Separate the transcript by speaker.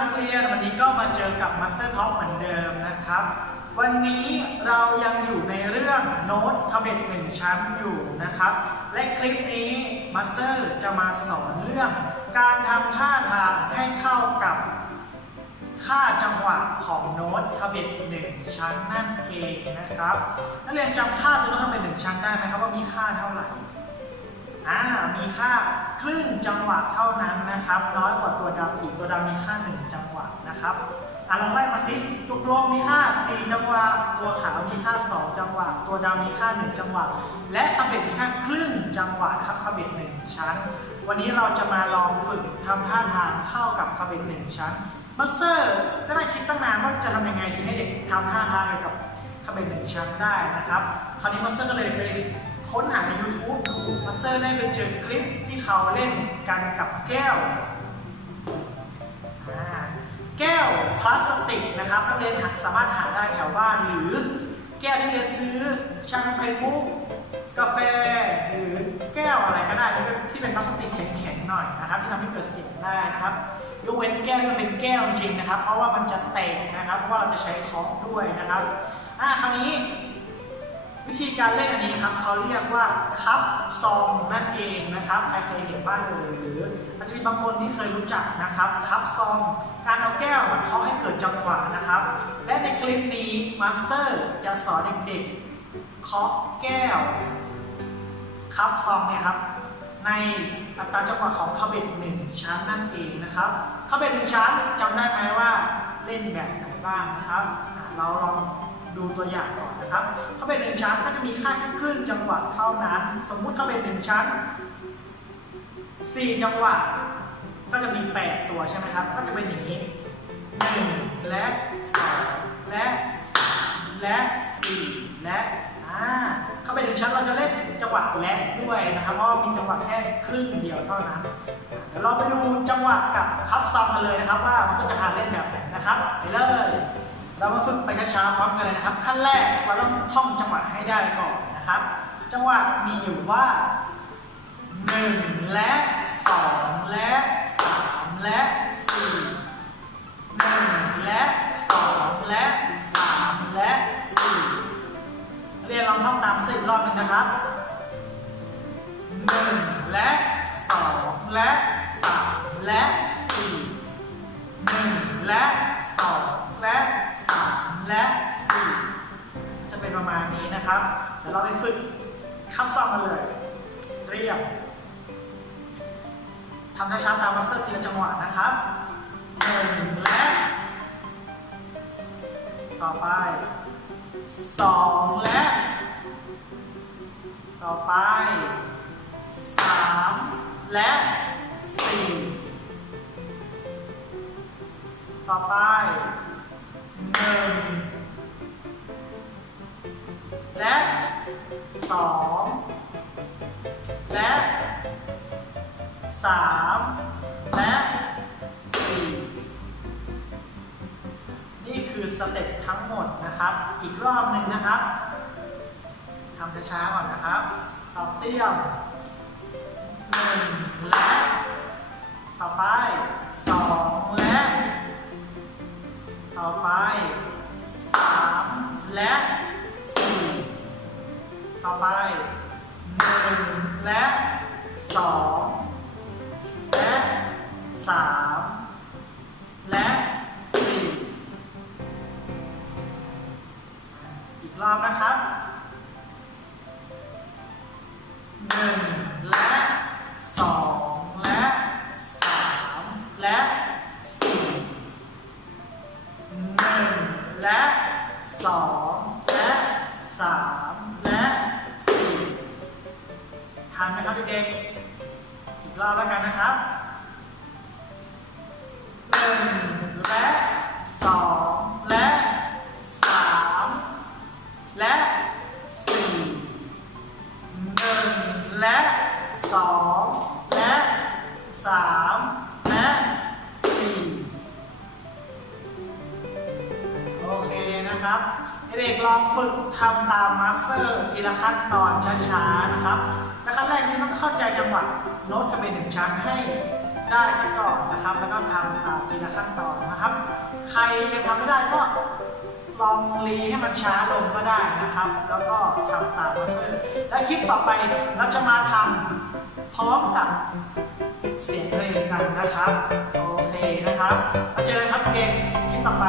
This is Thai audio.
Speaker 1: นักเรียนวันนี้ก็มาเจอกับ Master Talk เหมือนเดิมนะครับ วันนี้เรายังอยู่ในเรื่องโน้ตทเบ็ดหนึ่งชั้นอยู่นะครับ และคลิปนี้ Master จะมาสอนเรื่อง การทำท่าทางให้เข้ากับค่าจังหวะของโน้ตทเบ็ดหนึ่งชั้นนั่นเองนะครับ นักเรียนจำค่าตัวโน้ตทเบ็ดหนึ่งชั้นได้ไหมครับว่ามีค่าเท่าไหร่ อ่ามีค่าครึ่งจังหวะเท่านั้นนะครับ น้อยกว่าตัวดำอีกตัวดำมีค่า 1 จังหวะนะครับอะลองไล่มาสิตัวกลมมีค่า 4 จังหวะ ตัวขาวมีค่า 2 จังหวะ ตัวดำมีค่า 1 จังหวะ และคาเบ็ดมีค่าครึ่งจังหวะครับคาเบ็ด1ชั้น วันนี้เราจะมาลองฝึกทำท่าทางเข้ากับคาเบ็ด1ชั้นมาสเตอร์ก็ได้คิดตั้งนานว่าจะทำยังไงดีให้เด็กทำท่าทางเกี่ยวกับคาเบ็ด1ชั้นได้นะครับ คราวนี้มาสเตอร์ก็เลยไป ค้นหาใน YouTube ดูมาเตอร์ได้ไปเจอคลิปที่เขาเล่นกันกับแก้ว แก้วพลาสติกนะครับนักเรียนสามารถหาได้แถวบ้านหรือแก้วที่เรียนซื้อชาไข่มุกกาแฟหรือแก้วอะไรก็ได้ที่เป็นที่เป็นพลาสติกแข็งๆหน่อยนะครับ ที่ทำให้เกิดเสียงได้นะครับยกเว้นแก้วที่มันเป็นแก้วจริงนะครับ เพราะว่ามันจะแตกนะครับเพราะว่าเราจะใช้เคาะด้วยนะครับอ่าคราวนี้ วิธีการเล่นอันนี้ครับเขาเรียกว่าคัพซองนั่นเองนะครับใครเคยเห็นบ้างเลยหรืออาจจะมีบางคนที่เคยรู้จักนะครับคัพซองการเอาแก้วมาเคาะให้เกิดจังหวะนะครับ และในคลิปนี้มาสเตอร์จะสอนเด็กๆเคาะแก้วคัพซองเนี่ยครับในอัตราจังหวะของคาเบตหนึ่งชั้นนั่นเองนะครับคาเบตหนึ่งชั้นจำได้ไหมว่าเล่นแบบไหนบ้างนะครับเราลอง ดูตัวอย่างก่อนนะครับ เขาเป็นหนึ่งชั้นก็จะมีค่าแค่ครึ่งจังหวะเท่านั้น สมมุติเขาเป็นหนึ่งชั้น 4 จังหวะก็จะมี 8 ตัวใช่ไหมครับ ก็จะเป็นอย่างนี้ 1 และ 2 และ 3 และ 4 และอ่าเข้าไปหนึ่งชั้นเราจะเล่นจังหวะและด้วยนะครับเพราะมีจังหวะแค่ครึ่งเดียวเท่านั้นเดี๋ยวเราไปดูจังหวะกับคับซองกันเลยนะครับ ว่ามันจะพาเล่นแบบไหนนะครับไปเลย เรามาฝึกไปช้าๆพร้อมกันเลยนะครับ ขั้นแรกเราต้องท่องจังหวะให้ได้ก่อนนะครับ จังหวะมีอยู่ว่า 1 และ 2 และ 3 และ 4 1 และ 2 และ 3 และ 4 เรียนลองท่องตามสิบรอบหนึ่งนะครับ 1 และ 2 และ 3 และ 4 1 และ 2 และ 3 และ 4 จะเป็นประมาณนี้นะครับเดี๋ยวเราไปฝึกคับซ่อมกันเลย เรียบทำช้าๆตามมาสเตอร์ทีละจังหวะนะครับ1และ ต่อไป2และ ต่อไป3และ4ต่อไป 1และ2และ3และ4นี่คือสเต็ปทั้งหมดนะครับ อีกรอบหนึ่งนะครับทำช้าๆก่อนนะครับต่อเตี้ยมหนึ่งและ ต่อไปสองและ ต่อไป 3 และ 4 ต่อไป 1 และ 2 และ 3 และ 4 อีกรอบนะครับ 1 ทันไหมครับเด็กๆอีกรอบแล้วกันนะครับหนึ่งและสองและสามและสี่หนึ่งและสองและสามและสี่โอเคนะครับเด็กลองฝึกทำตามมาสเตอร์ทีละขั้นตอนช้าๆนะครับ และขั้นแรกนี้ต้องเข้าใจจังหวะโน้ตจะเป็นหนึ่งชั้นให้ได้ซะก่อนนะครับ แล้วก็ทำตามทีละขั้นตอนนะครับ ใครยังทำไม่ได้ก็ลองรีให้มันช้าลงก็ได้นะครับ แล้วก็ทำตามมาสเตอร์และคลิปต่อไปเราจะมาทำพร้อมกับเสียงเพลงกันนะครับ โอเคนะครับ เจอกันครับเด็กคลิปต่อไป